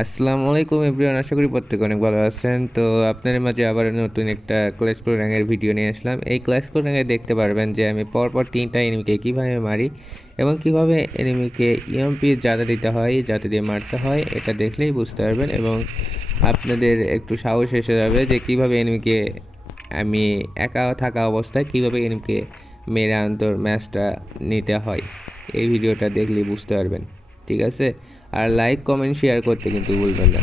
আসসালামু আলাইকুম এভরিওয়ান, আশা করি প্রত্যেকে অনেক ভালো আছেন। তো আপনাদের মাঝে আবার নতুন একটা ক্লাস স্কোর র্যাঙ্কের ভিডিও নিয়ে আসলাম। এই ক্লাস স্কোর র্যাঙ্কে দেখতে পারবেন যে আমি পরপর 3টা এনিমিকে কীভাবে মারি এবং কিভাবে এনিমিকে ইএমপি যাতে দিতে হয়, যাতে দিয়ে মারতে হয়, এটা দেখলেই বুঝতে পারবেন এবং আপনাদের একটু সাহস এসে যাবে যে কীভাবে এনিমিকে আমি একা থাকা অবস্থায় কীভাবে এনিমিকে মেরে অন্তর ম্যাচটা নিতে হয়। এই ভিডিওটা দেখলেই বুঝতে পারবেন, ঠিক আছে? আর লাইক কমেন্ট শেয়ার করতে কিন্তু ভুলবেন না।